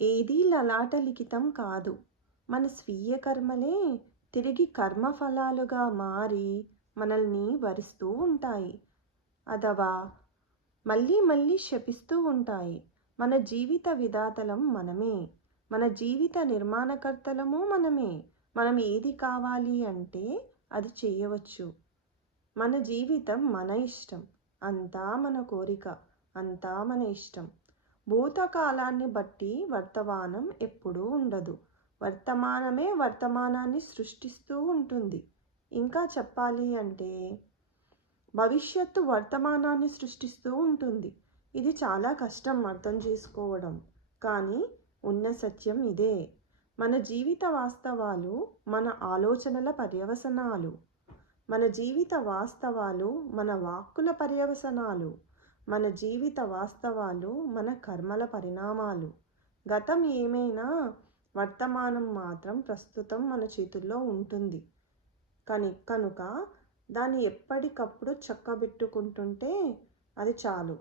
ఏదీ లలాట లిఖితం కాదు. మన స్వీయ కర్మలే తిరిగి కర్మఫలాలుగా మారి మనల్ని వరిస్తూ ఉంటాయి. అథవా మళ్ళీ మళ్ళీ శపిస్తూ ఉంటాయి. మన జీవిత విధాతలం మనమే. మన జీవిత నిర్మాణకర్తలము మనమే. మనం ఏది కావాలి అంటే అది చేయవచ్చు. మన జీవితం మన ఇష్టం. అంతా మన కోరిక. అంతా మన ఇష్టం. భూతకాలాన్ని బట్టి వర్తమానం ఎప్పుడూ ఉండదు. వర్తమానమే వర్తమానాన్ని సృష్టిస్తూ ఉంటుంది. ఇంకా చెప్పాలి అంటే భవిష్యత్తు వర్తమానాన్ని సృష్టిస్తూ ఉంటుంది. ఇది చాలా కష్టం అర్థం చేసుకోవడం. కానీ ఉన్న సత్యం ఇదే. మన జీవిత వాస్తవాలు మన ఆలోచనల పర్యవసనాలు. మన జీవిత వాస్తవాలు మన వాక్కుల పర్యవసనాలు. మన జీవిత వాస్తవాలు మన కర్మల పరిణామాలు. గతం ఏమైనా వర్తమానం మాత్రం ప్రస్తుతం మన చేతుల్లో ఉంటుంది. కనుక దాన్ని ఎప్పటికప్పుడు చక్కబెట్టుకుంటుంటే అది చాలు.